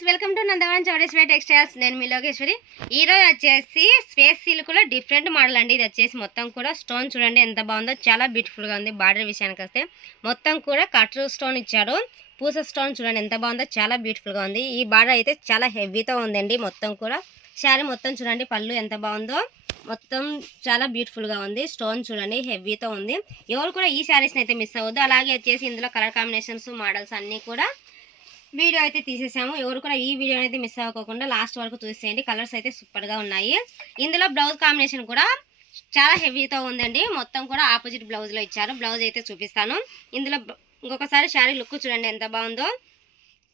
Welcome to Nandavaram Chowdeshwari textiles. నేను మీ లోకేశ్వరి. ఈరోజు వచ్చేసి స్పేస్ సిల్క్లో డిఫరెంట్ మోడల్ అండి. ఇది వచ్చేసి మొత్తం కూడా స్టోన్ చూడండి ఎంత బాగుందో, చాలా బ్యూటిఫుల్గా ఉంది. బార్డర్ విషయానికి వస్తే మొత్తం కూడా కట్ స్టోన్ ఇచ్చారు. పూస స్టోన్ చూడండి ఎంత బాగుందో, చాలా బ్యూటిఫుల్గా ఉంది. ఈ బార్డర్ అయితే చాలా హెవీతో ఉందండి. మొత్తం కూడా శారీ మొత్తం చూడండి, పళ్ళు ఎంత బాగుందో, మొత్తం చాలా బ్యూటిఫుల్గా ఉంది. స్టోన్ చూడండి హెవీతో ఉంది. ఎవరు కూడా ఈ శారీస్ని అయితే మిస్ అవ్వద్దు. అలాగే వచ్చేసి ఇందులో కలర్ కాంబినేషన్స్, మోడల్స్ అన్నీ కూడా వీడియో అయితే తీసేసాము. ఎవరు కూడా ఈ వీడియో అయితే మిస్ అవ్వకుండా లాస్ట్ వరకు చూసేయండి. కలర్స్ అయితే సూపర్గా ఉన్నాయి. ఇందులో బ్లౌజ్ కాంబినేషన్ కూడా చాలా హెవీతో ఉందండి. మొత్తం కూడా ఆపోజిట్ బ్లౌజ్లో ఇచ్చారు. బ్లౌజ్ అయితే చూపిస్తాను. ఇందులో ఇంకొకసారి శారీ లుక్ చూడండి ఎంత బాగుందో.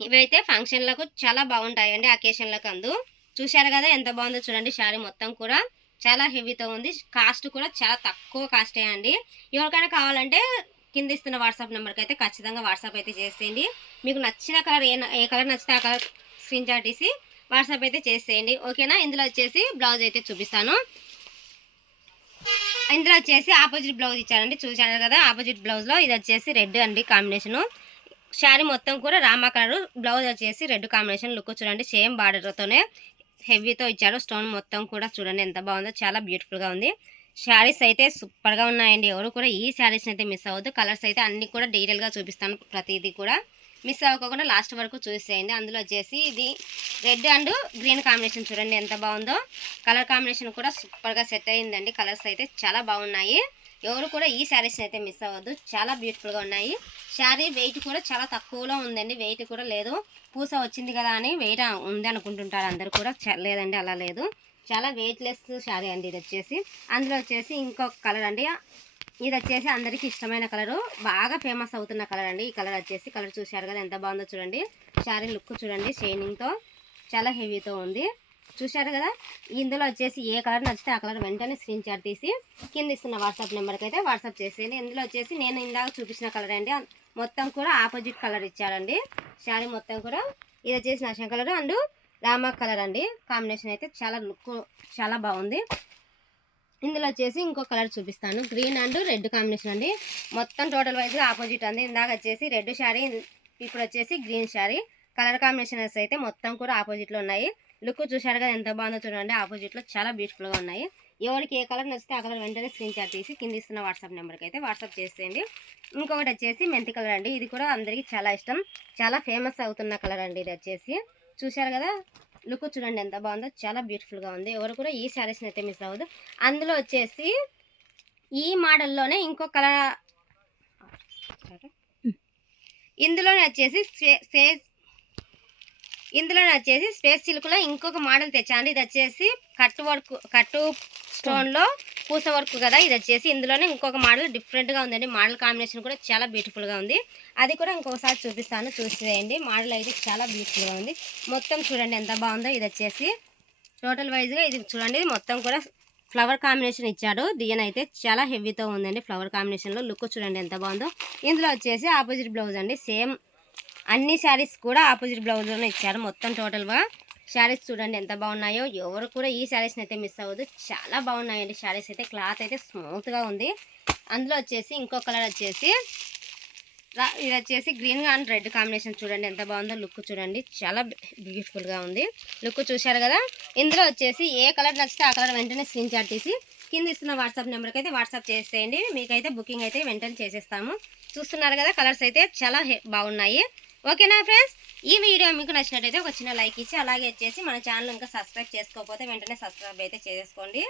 ఇవైతే ఫంక్షన్లకు చాలా బాగుంటాయండి, అకేషన్లకు అందు. చూశారు కదా ఎంత బాగుందో చూడండి. శారీ మొత్తం కూడా చాలా హెవీతో ఉంది. కాస్ట్ కూడా చాలా తక్కువ కాస్టే అండి. ఎవరికైనా కావాలంటే కింద ఇస్తున్న వాట్సాప్ నెంబర్కి అయితే ఖచ్చితంగా వాట్సాప్ అయితే చేసేయండి. మీకు నచ్చిన కలర్ ఏ కలర్ నచ్చితే ఆ కలర్ స్క్రీన్ షాట్ తీసి వాట్సాప్ అయితే చేసేయండి, ఓకేనా. ఇందులో వచ్చేసి బ్లౌజ్ అయితే చూపిస్తాను. ఇందులో వచ్చేసి ఆపోజిట్ బ్లౌజ్ ఇచ్చారండి. చూసారు కదా ఆపోజిట్ బ్లౌజ్లో ఇది వచ్చేసి రెడ్ అండి కాంబినేషను. శారీ మొత్తం కూడా రామా కలర్, బ్లౌజ్ వచ్చేసి రెడ్ కాంబినేషన్. లుక్ చూడండి సేమ్ బార్డర్తోనే హెవీతో ఇచ్చారు. స్టోన్ మొత్తం కూడా చూడండి ఎంత బాగుందో, చాలా బ్యూటిఫుల్గా ఉంది. శారీస్ అయితే సూపర్గా ఉన్నాయండి. ఎవరు కూడా ఈ శారీస్ని అయితే మిస్ అవ్వద్దు. కలర్స్ అయితే అన్ని కూడా డీటెయిల్గా చూపిస్తాను. ప్రతిదీ కూడా మిస్ అవ్వకుండా లాస్ట్ వరకు చూసేయండి. అందులో వచ్చేసి ఇది రెడ్ అండ్ గ్రీన్ కాంబినేషన్ చూడండి ఎంత బాగుందో. కలర్ కాంబినేషన్ కూడా సూపర్గా సెట్ అయ్యిందండి. కలర్స్ అయితే చాలా బాగున్నాయి. ఎవరు కూడా ఈ శారీస్ని అయితే మిస్ అవ్వద్దు. చాలా బ్యూటిఫుల్గా ఉన్నాయి. శారీ వెయిట్ కూడా చాలా తక్కువలో ఉందండి. వెయిట్ కూడా లేదు. పూస వచ్చింది కదా అని వెయిట్ ఉంది అనుకుంటుంటారు అందరు కూడా. లేదండి, అలా లేదు. చాలా వెయిట్లెస్ శారీ అండి ఇది వచ్చేసి. అందులో వచ్చేసి ఇంకొక కలర్ అండి. ఇది వచ్చేసి అందరికీ ఇష్టమైన కలరు, బాగా ఫేమస్ అవుతున్న కలర్ అండి. ఈ కలర్ వచ్చేసి కలర్ చూశారు కదా ఎంత బాగుందో చూడండి. శారీ లుక్ చూడండి షైనింగ్తో, చాలా హెవీతో ఉంది. చూశారు కదా. ఇందులో వచ్చేసి ఏ కలర్ నచ్చితే ఆ కలర్ వెంటనే స్క్రీన్ షాట్ తీసి కింద ఇస్తున్న వాట్సాప్ నెంబర్కి అయితే వాట్సాప్ చేసేయండి. ఇందులో వచ్చేసి నేను ఇందాక చూపించిన కలర్ అండి. మొత్తం కూడా ఆపోజిట్ కలర్ ఇచ్చారండి. శారీ మొత్తం కూడా ఇది వచ్చేసి నషం కలర్ అండ్ రామా కలర్ అండి. కాంబినేషన్ అయితే చాలా లుక్ చాలా బాగుంది. ఇందులో వచ్చేసి ఇంకో కలర్ చూపిస్తాను. గ్రీన్ అండ్ రెడ్ కాంబినేషన్ అండి. మొత్తం టోటల్ వైజ్గా ఆపోజిట్ అండి. ఇందాక వచ్చేసి రెడ్ శారీ, ఇప్పుడు వచ్చేసి గ్రీన్ శారీ. కలర్ కాంబినేషన్స్ అయితే మొత్తం కూడా ఆపోజిట్లో ఉన్నాయి. లుక్ చూశారు కదా ఎంత బాగుందో చూడండి. ఆపోజిట్లో చాలా బ్యూటిఫుల్గా ఉన్నాయి. ఎవరికి ఏ కలర్ నచ్చితే ఆ కలర్ వెంటనే స్క్రీన్ షాట్ తీసి కింద ఇస్తున్న వాట్సాప్ నెంబర్కి అయితే వాట్సాప్ చేసేయండి. ఇంకొకటి వచ్చేసి మెంతి కలర్ అండి. ఇది కూడా అందరికీ చాలా ఇష్టం, చాలా ఫేమస్ అవుతున్న కలర్ అండి. ఇది వచ్చేసి చూశారు కదా. లుక్ చూడండి ఎంత బాగుందో, చాలా బ్యూటిఫుల్గా ఉంది. ఎవరు కూడా ఈ శారీస్ని అయితే మిస్ అవ్వదు. అందులో వచ్చేసి ఈ మోడల్లోనే ఇంకో కలర్, ఇందులోనే వచ్చేసి స్పేస్ సిల్క్లో ఇంకొక మోడల్ తెచ్చాండి. ఇది వచ్చేసి కట్టు స్టోన్లో పూస వర్క్ కదా. ఇది వచ్చేసి ఇందులోనే ఇంకొక మోడల్ డిఫరెంట్గా ఉందండి. మోడల్ కాంబినేషన్ కూడా చాలా బ్యూటిఫుల్గా ఉంది. అది కూడా ఇంకొకసారి చూపిస్తాను, చూసేయండి. మోడల్ అయితే చాలా బ్యూటిఫుల్గా ఉంది. మొత్తం చూడండి ఎంత బాగుందో. ఇది వచ్చేసి టోటల్ వైజ్గా ఇది చూడండి మొత్తం కూడా ఫ్లవర్ కాంబినేషన్ ఇచ్చాడు. డిజైన్ అయితే చాలా హెవీతో ఉందండి. ఫ్లవర్ కాంబినేషన్లో లుక్ చూడండి ఎంత బాగుందో. ఇందులో వచ్చేసి ఆపోజిట్ బ్లౌజ్ అండి. సేమ్ అన్ని శారీస్ కూడా ఆపోజిట్ బ్లౌజ్లోనే ఇచ్చారు. మొత్తం టోటల్గా శారీస్ చూడండి ఎంత బాగున్నాయో. ఎవరు కూడా ఈ శారీస్ని అయితే మిస్ అవ్వదు. చాలా బాగున్నాయండి శారీస్ అయితే. క్లాత్ అయితే స్మూత్గా ఉంది. అందులో వచ్చేసి ఇంకో కలర్ వచ్చేసి ఇది వచ్చేసి గ్రీన్ అండ్ రెడ్ కాంబినేషన్ చూడండి ఎంత బాగుందో. లుక్ చూడండి చాలా బ్యూటిఫుల్గా ఉంది. లుక్ చూశారు కదా. ఇందులో వచ్చేసి ఏ కలర్ నచ్చితే ఆ కలర్ వెంటనే స్క్రీన్ షాట్ తీసి కింద ఇస్తున్న వాట్సాప్ నెంబర్కి అయితే వాట్సాప్ చేసేయండి. మీకైతే బుకింగ్ అయితే వెంటనే చేసేస్తాము. చూస్తున్నారు కదా కలర్స్ అయితే చాలా బాగున్నాయి, ఓకేనా ఫ్రెండ్స్. ఈ వీడియో మీకు నచ్చినట్టయితే ఒక చిన్న లైక్ ఇచ్చి అలాగే వచ్చేసి మన ఛానల్ ఇంకా సబ్స్క్రైబ్ చేసుకోకపోతే వెంటనే సబ్స్క్రైబ్ అయితే చేసేసుకోండి.